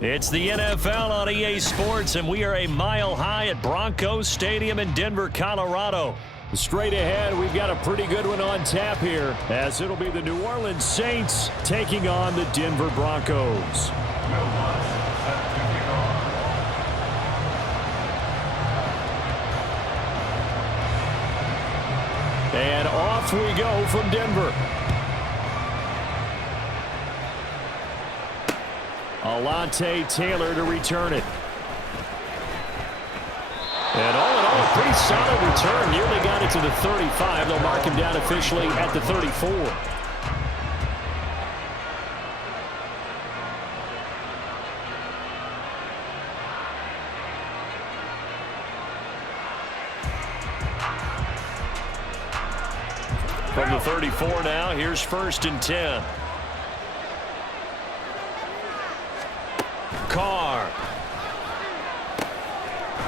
It's the NFL on EA Sports, and we are a mile high at Broncos Stadium in Denver, Colorado. Straight ahead, we've got a pretty good one on tap here, as it'll be the New Orleans Saints taking on the Denver Broncos. And off we go from Denver. Alante Taylor to return it. And all in all, a pretty solid return. Nearly got it to the 35. They'll mark him down officially at the 34. From the 34 now, here's 1st and 10. Carr.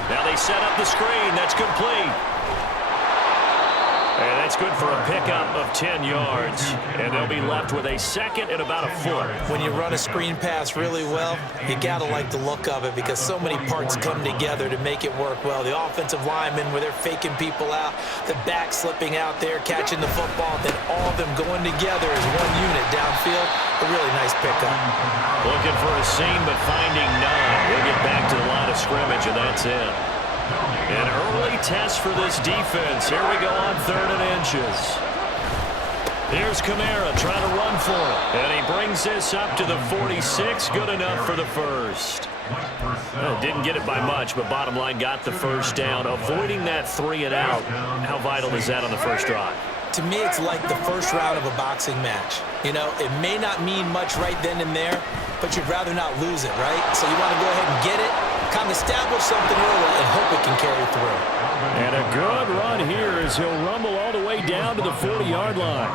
Now they set up the screen. That's complete. And that's good for a pickup of 10 yards. And they'll be left with a second and about a foot. When you run a screen pass really well, you got to like the look of it because so many parts come together to make it work well. The offensive linemen, where they're faking people out, the back slipping out there, catching the football, then all of them going together as one unit downfield. A really nice pickup. Looking for a seam, but finding none. We'll get back to the line of scrimmage, and that's it. An early test for this defense. Here we go on 3rd and inches. Here's Kamara trying to run for it. And he brings this up to the 46. Good enough for the first. Didn't get it by much, but bottom line got the first down. Avoiding that 3 and out. How vital is that on the first drive? To me, it's like the first round of a boxing match. You know, it may not mean much right then and there, but you'd rather not lose it, right? So you want to go ahead and get it, kind of establish something early, and hope it can carry through. And a good run here as he'll rumble all the way down to the 40-yard line.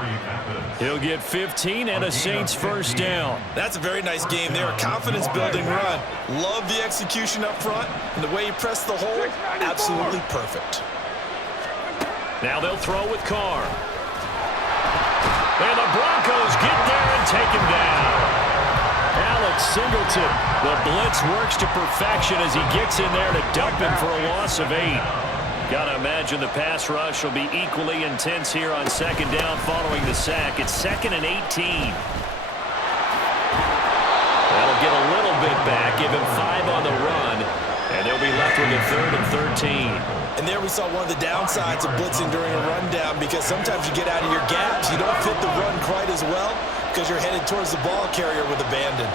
He'll get 15 and a Saints first down. That's a very nice game there. A confidence-building run. Love the execution up front, and the way he pressed the hole, absolutely perfect. Now they'll throw with Carr. And the Broncos get there and take him down. Alex Singleton. The blitz works to perfection as he gets in there to dump him for a loss of 8. Got to imagine the pass rush will be equally intense here on 2nd down following the sack. It's 2nd and 18. That'll get a little bit back, give him 5 on the run, and they'll be left with a 3rd and 13. And there we saw one of the downsides of blitzing during a rundown, because sometimes you get out of your gaps. You don't fit the run quite as well because you're headed towards the ball carrier with abandon.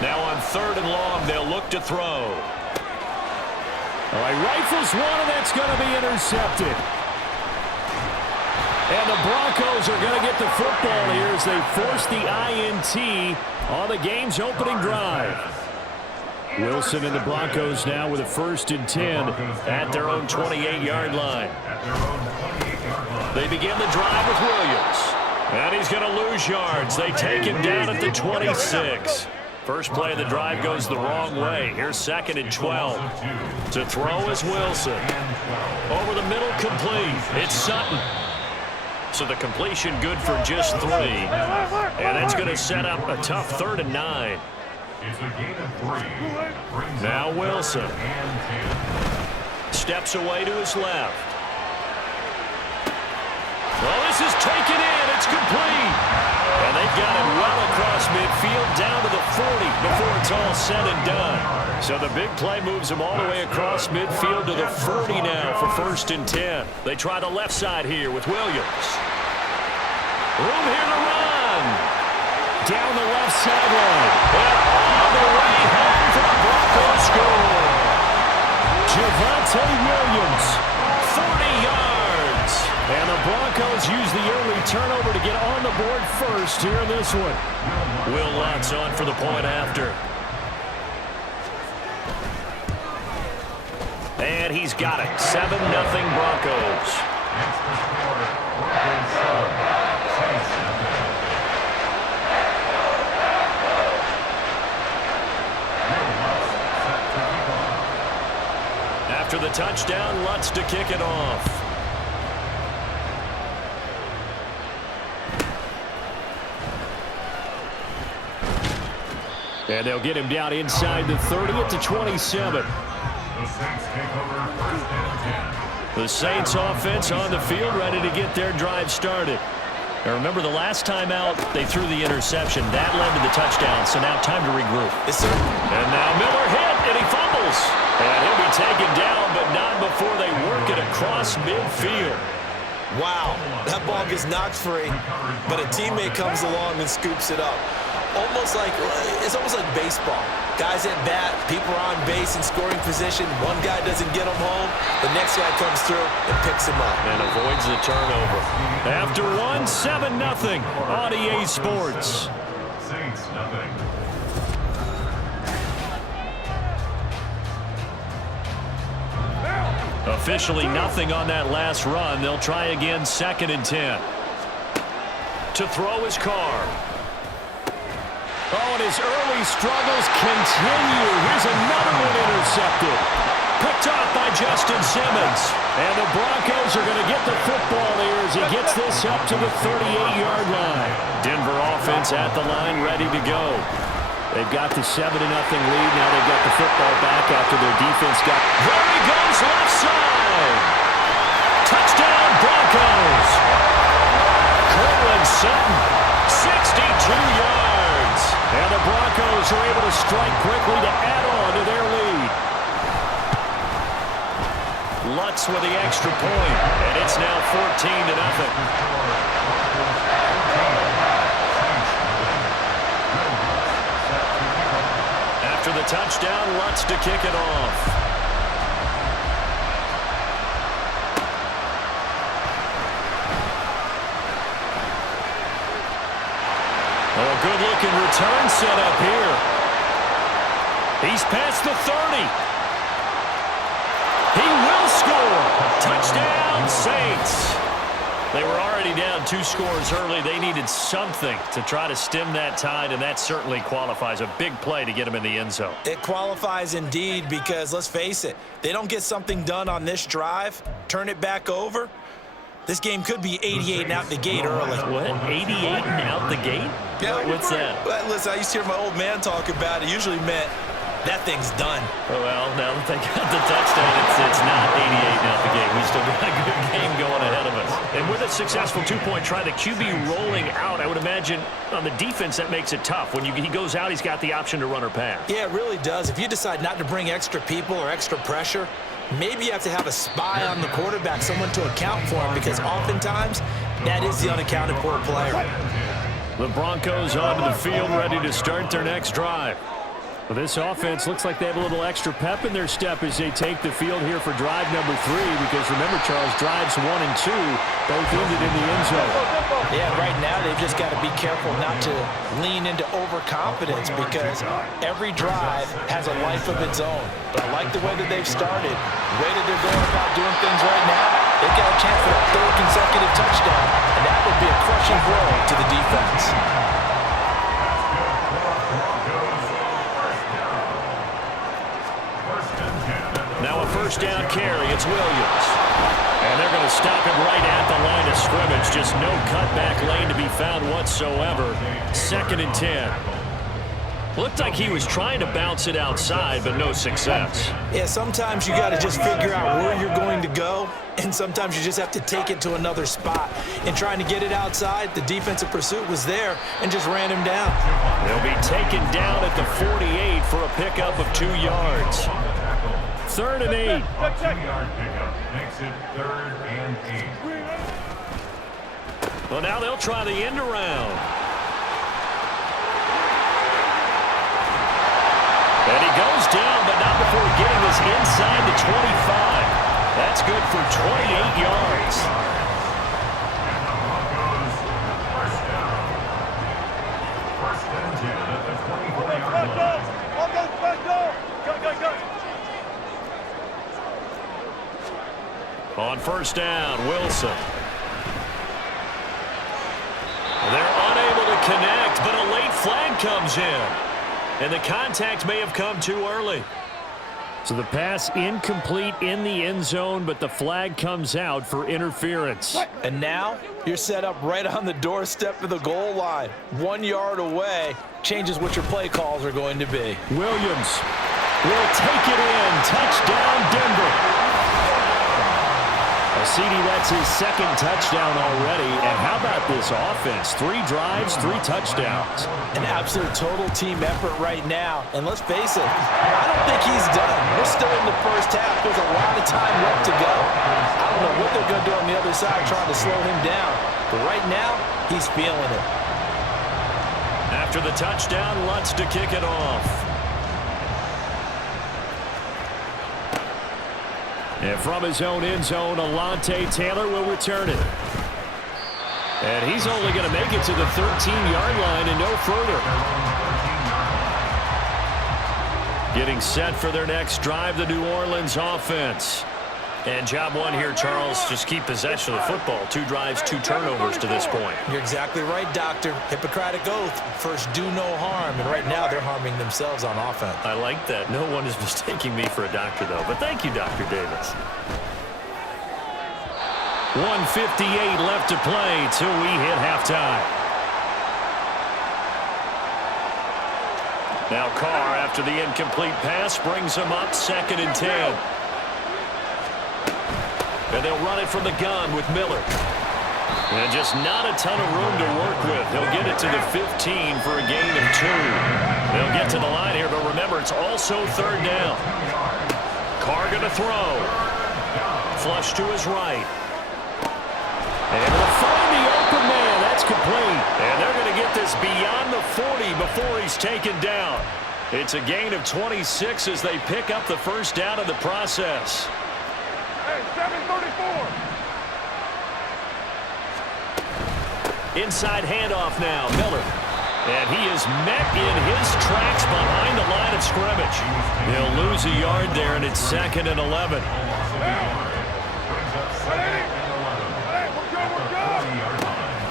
Now on 3rd and long, they'll look to throw. All right, rifles one, and that's going to be intercepted. And the Broncos are going to get the football here as they force the INT on the game's opening drive. Wilson and the Broncos now with a 1st and 10 at their own 28-yard line. They begin the drive with Williams. And he's going to lose yards. They take him down at the 26. First play of the drive goes the wrong way. Here's 2nd and 12. To throw is Wilson. Over the middle, complete. It's Sutton. So the completion good for just 3. And that's going to set up a tough 3rd and 9. Now Wilson steps away to his left. Well, this is taken in. It's complete. And they've got it well across midfield down to the 40 before it's all said and done. So the big play moves them all the way across midfield to the 40 now for 1st and 10. They try the left side here with Williams. Room here to run. Down the left sideline. And on the way home for the Broncos score. Javonte Williams, 40 yards. And the Broncos use the early turnover to get on the board first here in this one. Will Lutz on for the point after. And he's got it. 7-0 Broncos. After the touchdown, Lutz to kick it off. And they'll get him down inside the 30 at the 27. The Saints offense on the field, ready to get their drive started. Now remember, the last time out, they threw the interception. That led to the touchdown, so now time to regroup. Yes, sir. And now Miller hit, and he fumbles. And he'll be taken down, but not before they work it across midfield. Wow, that ball gets knocked free, but a teammate comes along and scoops it up. It's almost like baseball. Guys at bat, people are on base in scoring position. One guy doesn't get him home. The next guy comes through and picks him up. And avoids the turnover. After one, 7-0 on EA Sports. Saints nothing. Officially nothing on that last run. They'll try again, 2nd and 10. To throw his car. Oh, and his early struggles continue. Here's another one intercepted. Picked off by Justin Simmons. And the Broncos are going to get the football here as he gets this up to the 38-yard line. Denver offense at the line, ready to go. They've got the 7-0 lead. Now they've got the football back after their defense got... There he goes, left side. Touchdown, Broncos. Cortland Sutton, 62 yards. And the Broncos are able to strike quickly to add on to their lead. Lutz with the extra point, and it's now 14-0. After the touchdown, Lutz to kick it off. Oh, good-looking return set up here. He's past the 30. He will score. Touchdown, Saints. They were already down 2 scores early. They needed something to try to stem that tide, and that certainly qualifies. A big play to get them in the end zone. It qualifies indeed because, let's face it, they don't get something done on this drive, turn it back over, this game could be 88 and out the gate early. What? 88 and out the gate? Yeah. What's that? Well, listen, I used to hear my old man talk about it. It usually meant that thing's done. Well, now that they got the touchdown, it's not 88 and out the gate. We still got a good game going ahead of us. And with a successful 2-point try, the QB rolling out, I would imagine on the defense that makes it tough. When he goes out, he's got the option to run or pass. Yeah, it really does. If you decide not to bring extra people or extra pressure, maybe you have to have a spy on the quarterback, someone to account for him, because oftentimes that is the unaccounted for player. The Broncos onto the field, ready to start their next drive. Well, this offense looks like they have a little extra pep in their step as they take the field here for drive number 3, because remember, Charles, drives 1 and 2 both ended in the end zone. Yeah, right now they've just got to be careful not to lean into overconfidence, because every drive has a life of its own. But I like the way that they've started, the way that they're going about doing things right now. They've got a chance for that 3rd consecutive touchdown, and that would be a crushing blow to the defense. Now a first down carry. It's Williams. And they're going to stop him right at the line of scrimmage. Just no cutback lane to be found whatsoever. 2nd and 10. Looked like he was trying to bounce it outside, but no success. Yeah, sometimes you got to just figure out where you're going to go, and sometimes you just have to take it to another spot. In trying to get it outside, the defensive pursuit was there and just ran him down. They'll be taken down at the 48 for a pickup of 2 yards. 3rd and 8. 2-yard pickup makes it 3rd and 8. Well, now they'll try the end around. And he goes down, but not before getting this inside the 25. That's good for 28 yards. And the Broncos first down. 1st and 10 at the 24-yard line. On first down, Wilson. They're unable to connect, but a late flag comes in. And the contact may have come too early. So the pass incomplete in the end zone, but the flag comes out for interference. And now you're set up right on the doorstep of the goal line. 1 yard away changes what your play calls are going to be. Williams will take it in. Touchdown, Denver. CD, that's his second touchdown already. And how about this offense? 3 drives, 3 touchdowns. An absolute total team effort right now. And let's face it, I don't think he's done. We're still in the first half. There's a lot of time left to go. I don't know what they're going to do on the other side trying to slow him down. But right now, he's feeling it. After the touchdown, Lutz to kick it off. And from his own end zone, Alontae Taylor will return it. And he's only going to make it to the 13-yard line and no further. Getting set for their next drive, the New Orleans offense. And job one here, Charles, just keep possession of the football. 2 drives, 2 turnovers to this point. You're exactly right, Doctor. Hippocratic oath. First, do no harm. And right now, they're harming themselves on offense. I like that. No one is mistaking me for a doctor, though. But thank you, Dr. Davis. 1:58 left to play till we hit halftime. Now Carr, after the incomplete pass, brings him up 2nd and 10. And they'll run it from the gun with Miller. And just not a ton of room to work with. He'll get it to the 15 for a gain of 2. They'll get to the line here, but remember, it's also 3rd down. Carr going to throw. Flush to his right. And they'll find the open man. That's complete. And they're going to get this beyond the 40 before he's taken down. It's a gain of 26 as they pick up the first down in the process. Hey, 734. Inside handoff now, Miller. And he is met in his tracks behind the line of scrimmage. He'll lose a yard there, and it's 2nd and 11.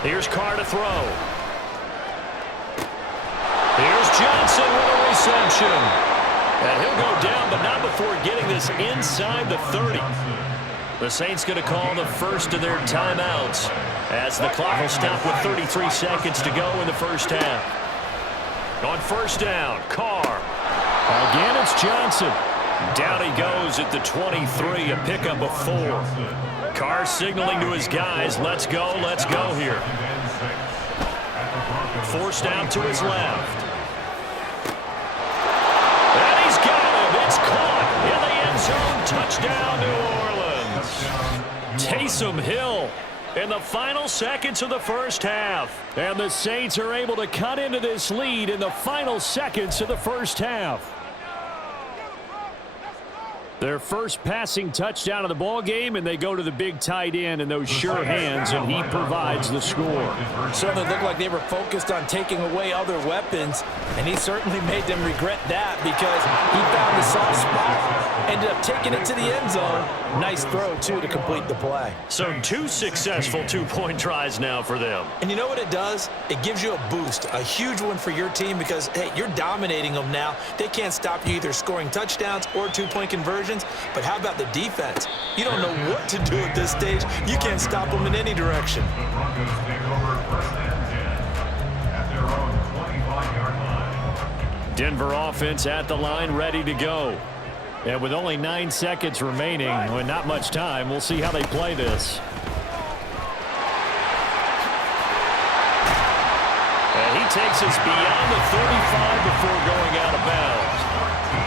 Here's Carr to throw. Here's Johnson with a reception. And he'll go down, but not before getting this inside the 30. The Saints going to call the first of their timeouts as the clock will stop with 33 seconds to go in the first half. On first down, Carr. Again, it's Johnson. Down he goes at the 23, a pickup of 4. Carr signaling to his guys, let's go here. Forced out to his left. And he's got him. It's caught in the end zone. Touchdown, New Orleans. Taysom Hill in the final seconds of the first half. And the Saints are able to cut into this lead in the final seconds of the first half. Their first passing touchdown of the ball game, and they go to the big tight end and those sure hands, and he provides the score. Certainly looked like they were focused on taking away other weapons, and he certainly made them regret that because he found the soft spot, ended up taking it to the end zone. Nice throw, too, to complete the play. So 2 successful 2-point tries now for them. And you know what it does? It gives you a boost, a huge one for your team because, hey, you're dominating them now. They can't stop you either scoring touchdowns or 2-point conversions. But how about the defense? You don't know what to do at this stage. You can't stop them in any direction. The Broncos take over 1st and 10 at their own 25-yard line. Denver offense at the line, ready to go. And with only 9 seconds remaining, and not much time, we'll see how they play this. And he takes us beyond the 35 before going out of bounds.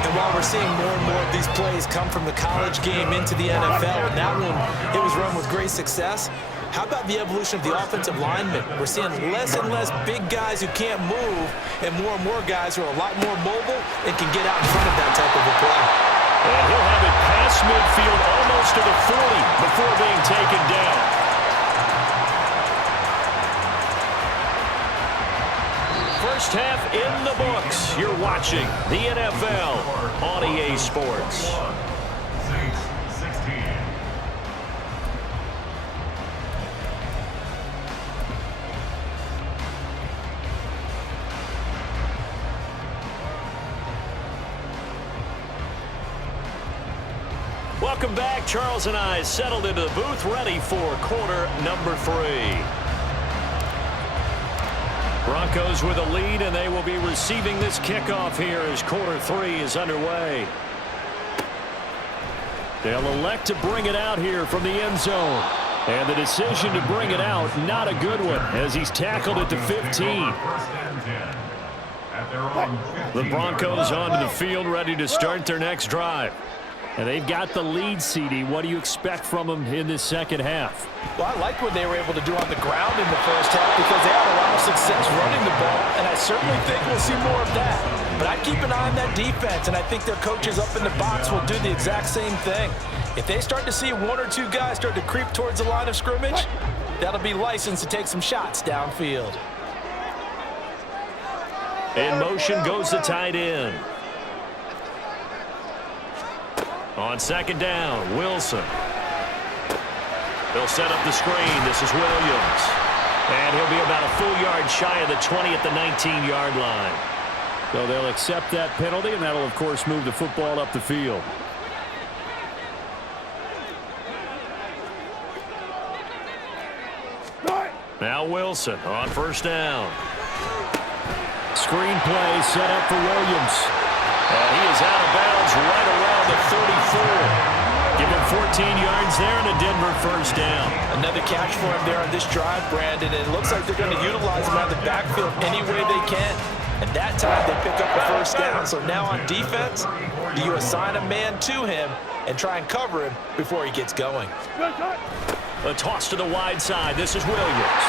And while we're seeing more and more of these plays come from the college game into the NFL, and that one, it was run with great success, how about the evolution of the offensive linemen? We're seeing less and less big guys who can't move, and more guys who are a lot more mobile and can get out in front of that type of a play. And he'll have it past midfield almost to the 40 before being taken down. First half in the books. You're watching the NFL on EA Sports. Saints 16. Welcome back. Charles and I settled into the booth, ready for quarter number 3. Broncos with a lead, and they will be receiving this kickoff here as quarter 3 is underway. They'll elect to bring it out here from the end zone. And the decision to bring it out, not a good one, as he's tackled at the 15. The Broncos onto the field, ready to start their next drive. And they've got the lead, CD. What do you expect from them in this second half? Well, I like what they were able to do on the ground in the first half because they had a lot of success running the ball, and I certainly think we'll see more of that. But I'd keep an eye on that defense, and I think their coaches up in the box will do the exact same thing. If they start to see 1 or 2 guys start to creep towards the line of scrimmage, that'll be licensed to take some shots downfield. In motion goes the tight end. On second down, Wilson. They'll set up the screen. This is Williams. And he'll be about a full yard shy of the 20 at the 19-yard line. So they'll accept that penalty, and that'll, of course, move the football up the field. Now Wilson on first down. Screen play set up for Williams. And he is out of bounds right around the 34. Give him 14 yards there and a Denver first down. Another catch for him there on this drive, Brandon. And it looks like they're going to utilize him out of the backfield any way they can. And that time they pick up the first down. So now on defense, do you assign a man to him and try and cover him before he gets going? A toss to the wide side. This is Williams.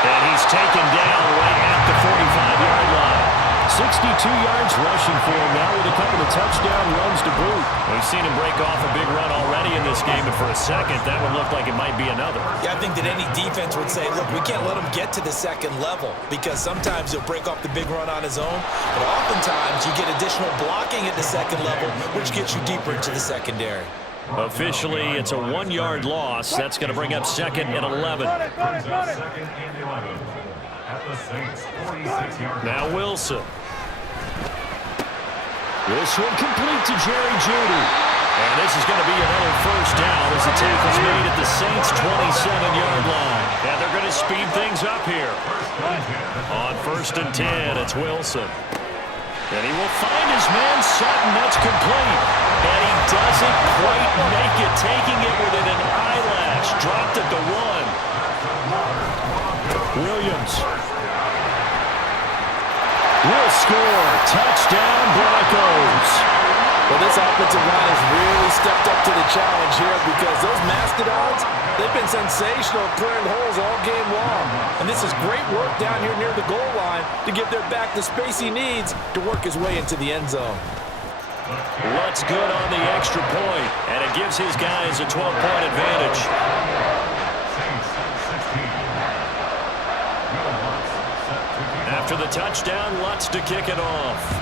And he's taken down right at the 45-yard line. 62 yards rushing for him now with a couple of touchdown runs to boot. We've seen him break off a big run already in this game, and for a second, that would look like it might be another. Yeah, I think that any defense would say, look, we can't let him get to the second level because sometimes he'll break off the big run on his own, but oftentimes you get additional blocking at the second level, which gets you deeper into the secondary. Officially, it's a 1-yard loss. That's going to bring up second and 11. Now Wilson. This one complete to Jerry Jeudy. And this is going to be another first down as the tackle's made at the Saints' 27-yard line. And they're going to speed things up here. On first and 10, it's Wilson. And he will find his man Sutton. That's complete. And he doesn't quite make it, taking it within an eyelash. Dropped at the 1. Williams will score. Touchdown, Broncos. Well, this offensive line has really stepped up to the challenge here because those Mastodons, they've been sensational clearing holes all game long. And this is great work down here near the goal line to give their back the space he needs to work his way into the end zone. Looks good on the extra point, and it gives his guys a 12-point advantage. After the touchdown, Lutz to kick it off.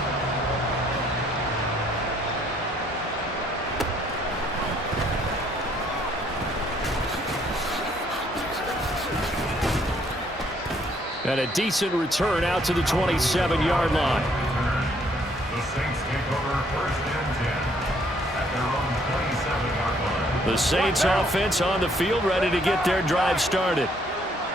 And a decent return out to the 27-yard line. The Saints take over first and 10 at their own 27-yard line. The Saints offense on the field, ready to get their drive started.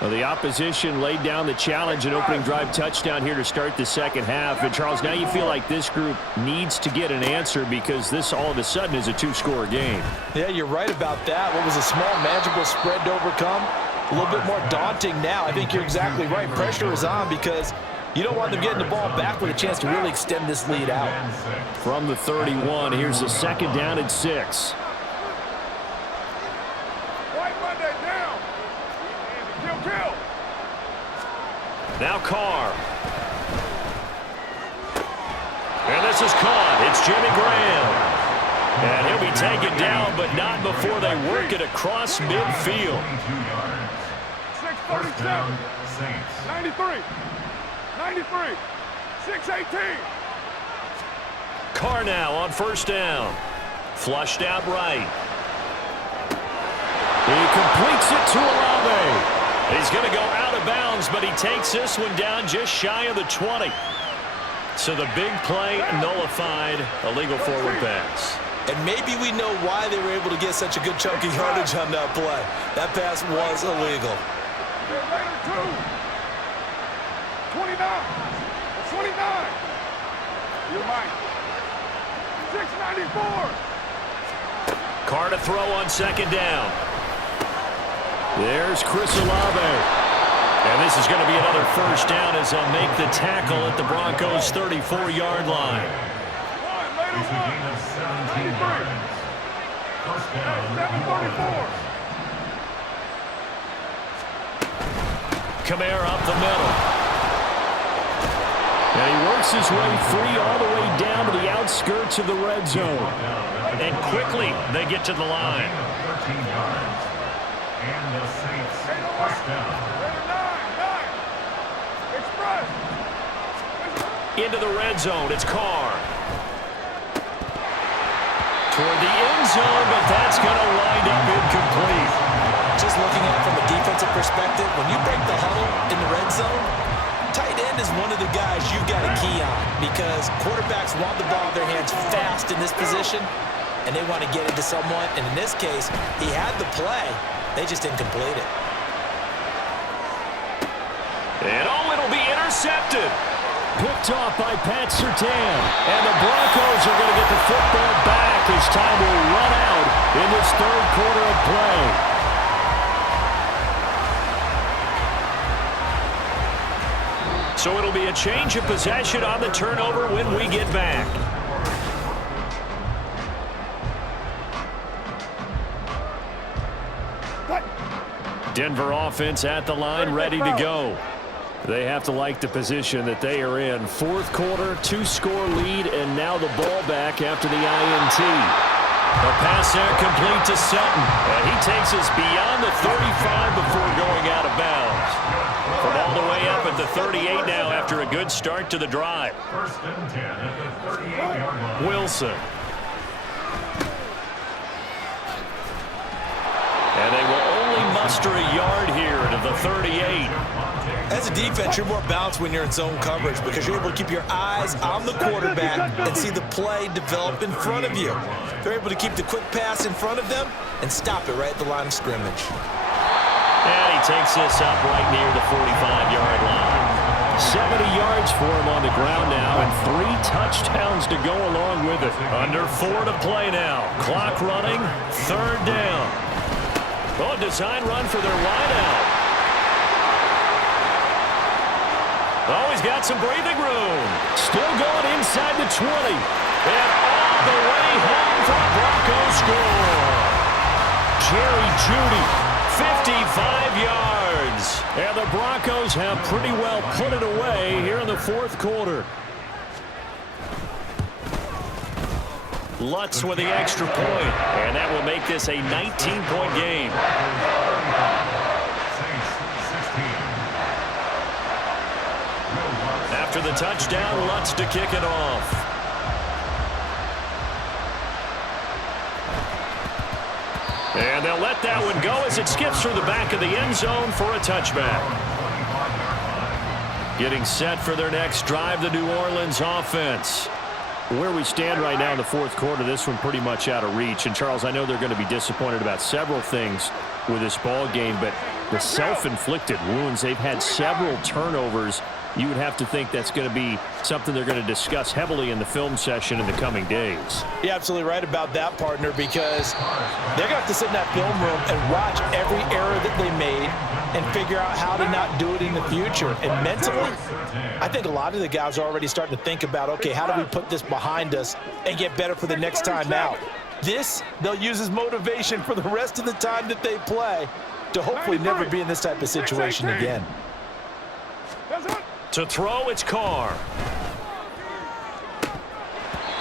Well, the opposition laid down the challenge, an opening drive touchdown here to start the second half. And, Charles, now you feel like this group needs to get an answer because this all of a sudden is a 2-score game. Yeah, you're right about that. What was a small, manageable spread to overcome? A little bit more daunting now. I think you're exactly right. Pressure is on because you don't want them getting the ball back with a chance to really extend this lead out. From the 31, here's a second down and 6. Now Carr. And this is caught. It's Jimmy Graham. And he'll be taken down, but not before they work it across midfield. 647, 93, 93, 618. Carr now on first down. Flushed out right. He completes it to Olave. He's going to go out of bounds, but he takes this one down just shy of the 20. So the big play nullified, illegal forward pass. And maybe we know why they were able to get such a good chunk of yardage on that play. That pass was illegal. 29. 29. You're mine. 694. Carr to throw on second down. There's Chris Olave. And this is going to be another first down as they'll make the tackle at the Broncos' 34-yard line. It's a gain of 17 yards. First down. 744. Kamara up the middle. And he works his way free all the way down to the outskirts of the red zone. And quickly they get to the line. 13 yards. And the Saints first down. Into the red zone, it's Carr. Toward the end zone, but that's going to wind up incomplete. Just looking at it from a defensive perspective, when you break the huddle in the red zone, tight end is one of the guys you've got to key on because quarterbacks want the ball in their hands fast in this position, and they want to get it to someone. And in this case, he had the play. They just didn't complete it. And it'll be intercepted. Picked off by Pat Surtain. And the Broncos are going to get the football back as time will run out in this third quarter of play. So it'll be a change of possession on the turnover when we get back. Denver offense at the line, ready to go. They have to like the position that they are in. Fourth quarter, 2-score lead, and now the ball back after the INT. The pass there complete to Sutton. And he takes us beyond the 35 before going out of bounds. From all the way up at the 38 now after a good start to the drive. First and 10 at the 38-yard line. Wilson. And they will only muster a yard here to the 38. As a defense, you're more balanced when you're in zone coverage because you're able to keep your eyes on the quarterback and see the play develop in front of you. They're able to keep the quick pass in front of them and stop it right at the line of scrimmage. And he takes this up right near the 45-yard line. 70 yards for him on the ground now and 3 touchdowns to go along with it. Under 4 to play now. Clock running. Third down. Oh, design run for their wideout. Oh, he's got some breathing room. Still going inside the 20. And all the way home for a Broncos score. Jerry Jeudy, 55 yards. and the Broncos have pretty well put it away here in the fourth quarter. Lutz with the extra point, and that will make this a 19-point game. After the touchdown, Lutz to kick it off. And they'll let that one go as it skips through the back of the end zone for a touchback. Getting set for their next drive, the New Orleans offense. Where we stand right now in the fourth quarter, this one pretty much out of reach. And, Charles, I know they're going to be disappointed about several things with this ball game, but the self-inflicted wounds, they've had several turnovers. You would have to think that's going to be something they're going to discuss heavily in the film session in the coming days. You're absolutely right about that, partner, because they're going to have to sit in that film room and watch every error that they made and figure out how to not do it in the future. And mentally, I think a lot of the guys are already starting to think about, okay, how do we put this behind us and get better for the next time out? This, they'll use as motivation for the rest of the time that they play to hopefully never be in this type of situation again. To throw, it's Carr.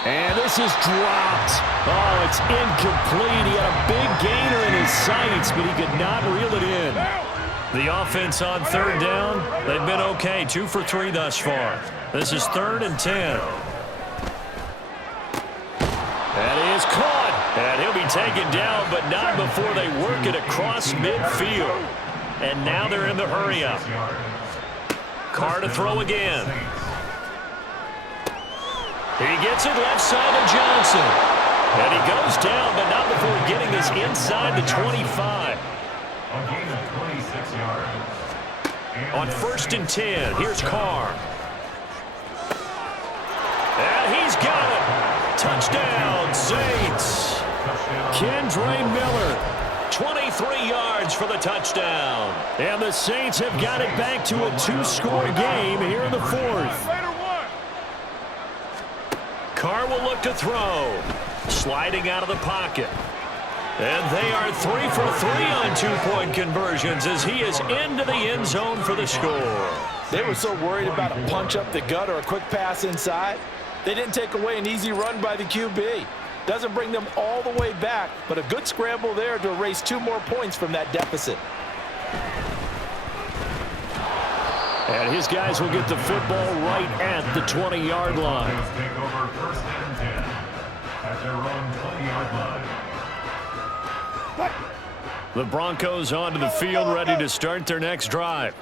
And this is dropped. Oh, it's incomplete. He had a big gainer in his sights, but he could not reel it in. The offense on third down, they've been okay. 2 for 3 thus far. This is 3rd and 10. And he is caught. And he'll be taken down, but not before they work it across midfield. And now they're in the hurry-up. Carr to throw again. He gets it left side of Johnson. And he goes down, but not before getting this inside the 25. A gain of 26 yards. On 1st and 10, here's Carr. And he's got it. Touchdown, Saints. Kendre Miller. 23 yards for the touchdown. And the Saints have got it back to a 2-score game here in the 4th. Later one. Carr will look to throw. Sliding out of the pocket. And they are 3 for 3 on 2-point conversions as he is into the end zone for the score. They were so worried about a punch up the gut or a quick pass inside. They didn't take away an easy run by the QB. Doesn't bring them all the way back, but a good scramble there to erase 2 more points from that deficit. And his guys will get the football right at the 20-yard line. Broncos take over 1st and 10 at their own 20-yard line. The Broncos onto the field, ready to start their next drive.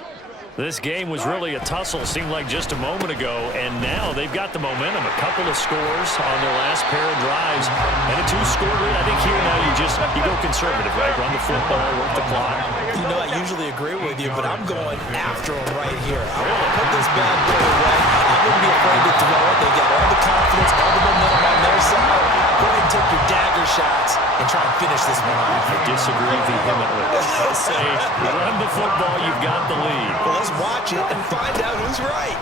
This game was really a tussle, seemed like just a moment ago, and now they've got the momentum. A couple of scores on their last pair of drives, and a 2-score lead. I think here now you go conservative, right? Run the football, work the clock. You know, I usually agree with you, but I'm going after him right here. I want to put this bad boy away. I wouldn't be afraid to throw it. They got all the confidence, all the momentum on their side. Go ahead and take your dagger shots and try and finish this one off. I disagree vehemently. Say, run the football, you've got the lead. Well, let's watch it and find out who's right.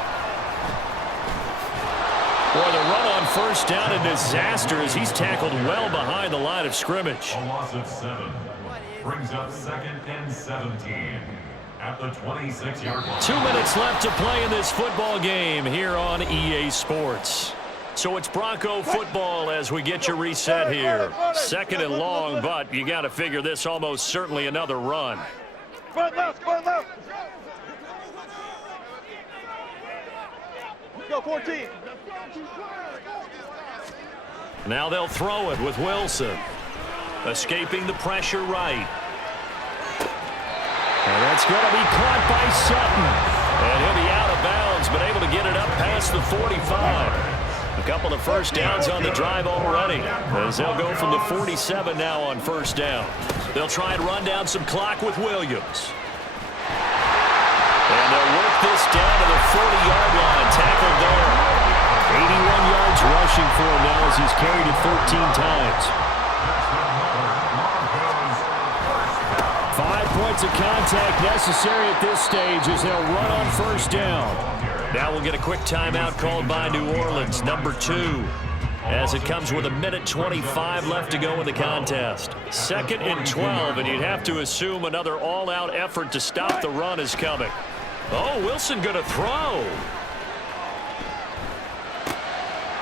Boy, the run on 1st down, a disaster as he's tackled well behind the line of scrimmage. A loss of 7 brings up 2nd and 17 at the 26-yard line. 2 minutes left to play in this football game here on EA Sports. So it's Bronco football as we get you reset here. 2nd and long, but you got to figure this almost certainly another run. Front left, front left. Go 14. Now they'll throw it with Wilson. Escaping the pressure right. And that's going to be caught by Sutton. And he'll be out of bounds, but able to get it up past the 45. A couple of 1st downs on the drive already, as they'll go from the 47 now on 1st down. They'll try and run down some clock with Williams. And they'll work this down to the 40-yard line, tackled there. 81 yards rushing for him now as he's carried it 13 times. 5 points of contact necessary at this stage as they'll run on 1st down. Now we'll get a quick timeout called by New Orleans, number 2, as it comes with 1:25 left to go in the contest. 2nd and 12, and you'd have to assume another all-out effort to stop the run is coming. Oh, Wilson going to throw.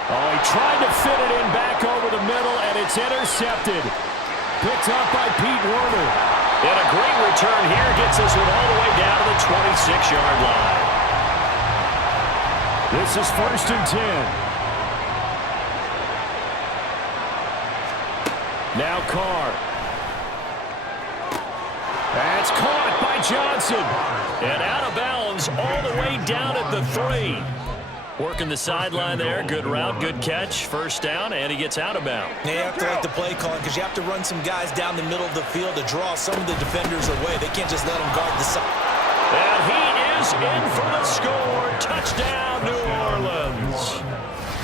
Oh, he tried to fit it in back over the middle, and it's intercepted. Picked up by Pete Werner. And a great return here gets this one all the way down to the 26-yard line. This is 1st and 10. Now Carr. That's caught by Johnson. And out of bounds all the way down at the 3. Working the sideline there. Good route, good catch. 1st down, and he gets out of bounds. Now you have to like the play calling because you have to run some guys down the middle of the field to draw some of the defenders away. They can't just let them guard the side. And he is in for the score. Touchdown, New Orleans.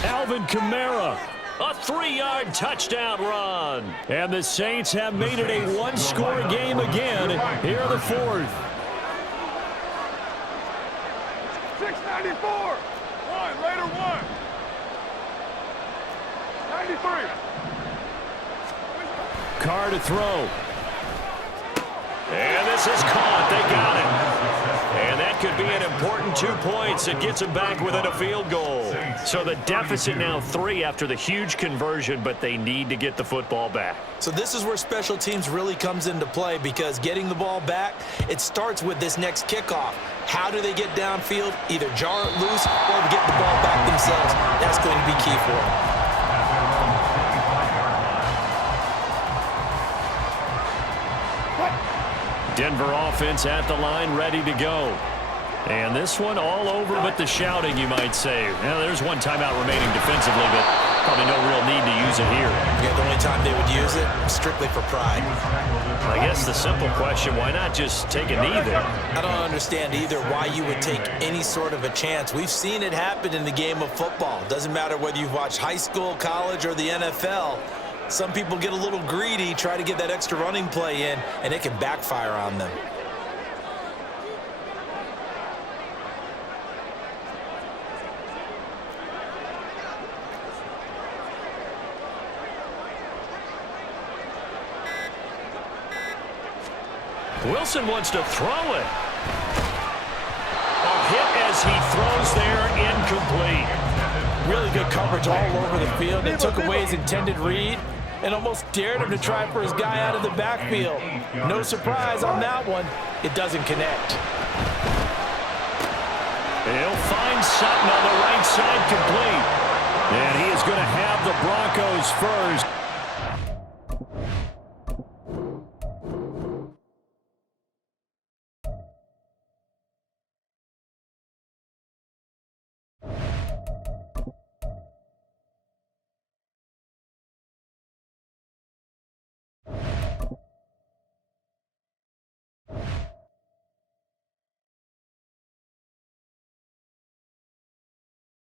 Alvin Kamara. A 3-yard touchdown run. And the Saints have made it a 1-score game again here in the 4th. 694. One, later one. 93. Carr to throw. And this is caught. They got it. And that could be an important 2 points. It gets them back within a field goal. So the deficit now 3 after the huge conversion, but they need to get the football back. So this is where special teams really comes into play because getting the ball back, it starts with this next kickoff. How do they get downfield? Either jar it loose or get the ball back themselves. That's going to be key for them. Denver offense at the line, ready to go. And this one all over but the shouting, you might say. Now, there's one timeout remaining defensively, but probably no real need to use it here. Yeah, the only time they would use it, strictly for pride. I guess the simple question, why not just take a knee there? I don't understand either why you would take any sort of a chance. We've seen it happen in the game of football. Doesn't matter whether you've watched high school, college, or the NFL. Some people get a little greedy, try to get that extra running play in, and it can backfire on them. Wilson wants to throw it. A hit as he throws there, incomplete. Really good coverage all over the field. It took away his intended read and almost dared him to try for his guy out of the backfield. No surprise on that one. It doesn't connect. He'll find Sutton on the right side, complete. And he is going to have the Broncos first.